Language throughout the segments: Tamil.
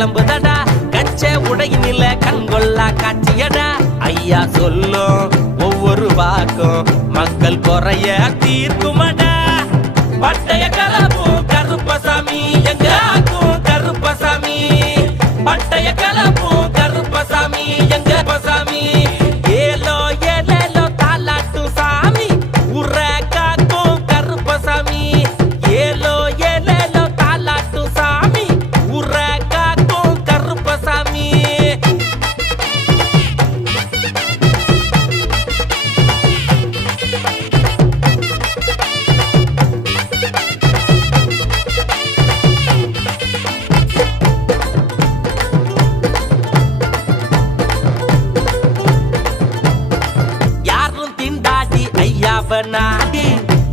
கிளம்புதடா கச்ச உடையினில கண்கொள்ளா காட்சியடா ஐயா சொல்லும் ஒவ்வொரு வாக்கும் மக்கள் குறைய தீர்க்குமடா பட்டைய கலப்பும் கருப்பசாமி எங்க ஆக்கும் கருப்பசாமி பட்டைய கலப்பும் கருப்பசாமி எங்க பசாமி ஏலோ ஏலேலோ தாலாட்டு சாமி உர காக்கும் கருப்பசாமி ஏலோ ஏலேலோ தாலாட்டு சாமி உர காக்கும் கருப்பசாமி நாடி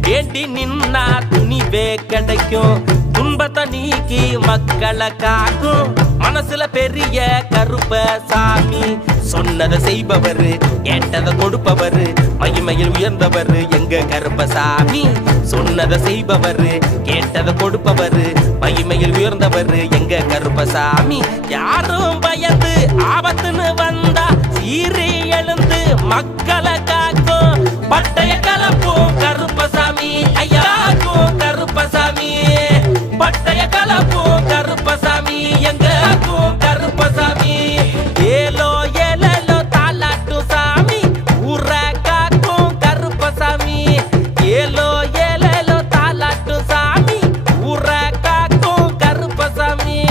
வேண்டி நின்னா துணிவே கிடைக்கும் துன்பத்தை நீக்கி மக்களை காக்கும் மனசுல பெரிய கருப்பசாமி சொன்னதை செய்பவர் கேட்டதை கொடுப்பவர் மகிமையில் உயர்ந்தவர் எங்க கருப்பசாமி சொன்னதை செய்பவர் கேட்டதை கொடுப்பவர் மகிமையில் உயர்ந்தவர் எங்க கருப்பசாமி யாரும் பயந்து ஆபத்துன்னு வந்தா சீறி எழுந்து மக்களை காக்கும் பட்டைய கலப்பும் கருப்பசாமி ஐயாக்கும் கருப்பசாமி பட்டைய கலப்பும் கருப்பசாமி எங்கும் கருப்பசாமி ஏலோ ஏலோ தாலாட்டு சாமி உர காக்கும் கருப்பசாமி ஏலோ ஏலோ தாலாட்டு சாமி உர காக்கும் கருப்பசாமி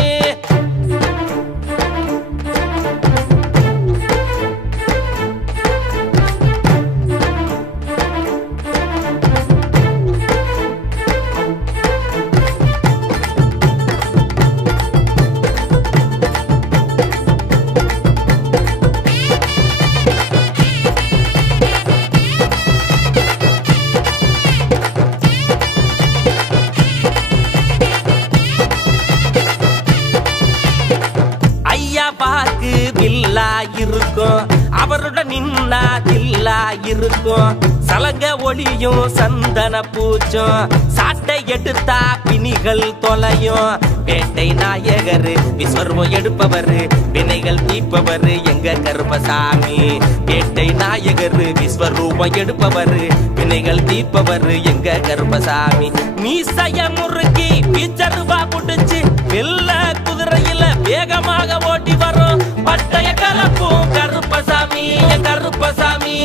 வாக்கு வில்லா இருக்கும் அவருடன் நின்னா தில்லா இருக்கும் சலங்க ஒளியும் சந்தன பூச்சும் சாட்டை எடுத்தா பிணிகள் தொலையும் பேட்டை நாயகர் விஸ்வரூபம் எடுப்பவர் வினைகள் தீர்ப்பவர் எங்க கருப்பசாமி பேட்டை நாயகர் விஸ்வரூபம் எடுப்பவர் வினைகள் தீர்ப்பவர் எங்க கருப்பசாமி மீசைய முறுக்கி பீச்சருவா புடிச்சு வெள்ள குதிரையில வேகமாக ஓட்டி வரும் பட்டைய கலப்பும் கருப்பசாமி கருப்பசாமி